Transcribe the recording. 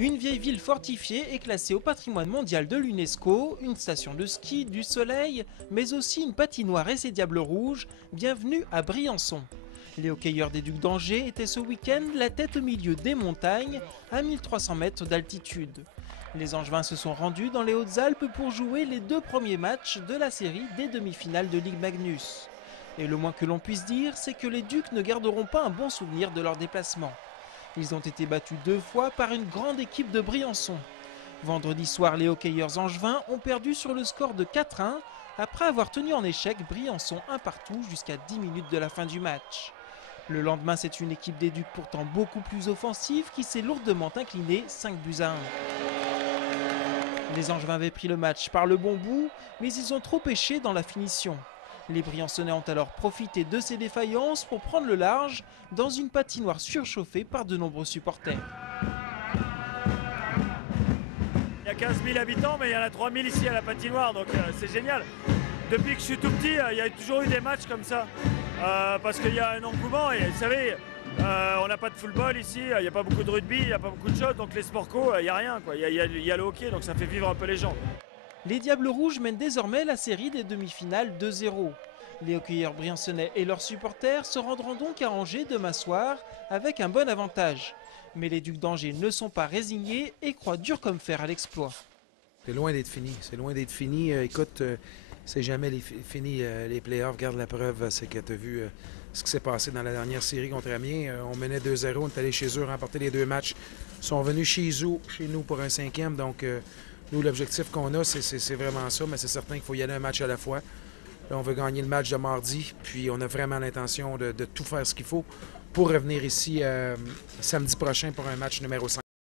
Une vieille ville fortifiée est classée au patrimoine mondial de l'UNESCO, une station de ski, du soleil, mais aussi une patinoire et ses diables rouges. Bienvenue à Briançon. Les hockeyeurs des Ducs d'Angers étaient ce week-end la tête au milieu des montagnes, à 1300 mètres d'altitude. Les Angevins se sont rendus dans les Hautes-Alpes pour jouer les 2 premiers matchs de la série des demi-finales de Ligue Magnus. Et le moins que l'on puisse dire, c'est que les Ducs ne garderont pas un bon souvenir de leur déplacement. Ils ont été battus 2 fois par une grande équipe de Briançon. Vendredi soir, les hockeyeurs angevins ont perdu sur le score de 4-1 après avoir tenu en échec Briançon 1 partout jusqu'à 10 minutes de la fin du match. Le lendemain, c'est une équipe des Ducs pourtant beaucoup plus offensive qui s'est lourdement inclinée 5-1. Les Angevins avaient pris le match par le bon bout, mais ils ont trop pêché dans la finition. Les Briançonnais ont alors profité de ces défaillances pour prendre le large dans une patinoire surchauffée par de nombreux supporters. Il y a 15 000 habitants, mais il y en a 3 000 ici à la patinoire, donc c'est génial. Depuis que je suis tout petit, il y a toujours eu des matchs comme ça, parce qu'il y a un engouement, et vous savez, on n'a pas de football ici, il n'y a pas beaucoup de rugby, il n'y a pas beaucoup de choses, donc les sports co, il n'y a rien, quoi. Il y a le hockey, donc ça fait vivre un peu les gens. Les Diables Rouges mènent désormais la série des demi-finales 2-0. Les hockeyeurs briançonnais et leurs supporters se rendront donc à Angers demain soir avec un bon avantage. Mais les Ducs d'Angers ne sont pas résignés et croient dur comme fer à l'exploit. C'est loin d'être fini. C'est loin d'être fini. Écoute, c'est jamais fini les playoffs. Regarde la preuve, c'est que tu as vu ce qui s'est passé dans la dernière série contre Amiens. On menait 2-0, on est allé chez eux remporter les 2 matchs. Ils sont venus chez nous pour un 5e. Donc, nous, l'objectif qu'on a, c'est vraiment ça. Mais c'est certain qu'il faut y aller un match à la fois. Là, on veut gagner le match de mardi. Puis, on a vraiment l'intention de tout faire ce qu'il faut pour revenir ici samedi prochain pour un match numéro 5.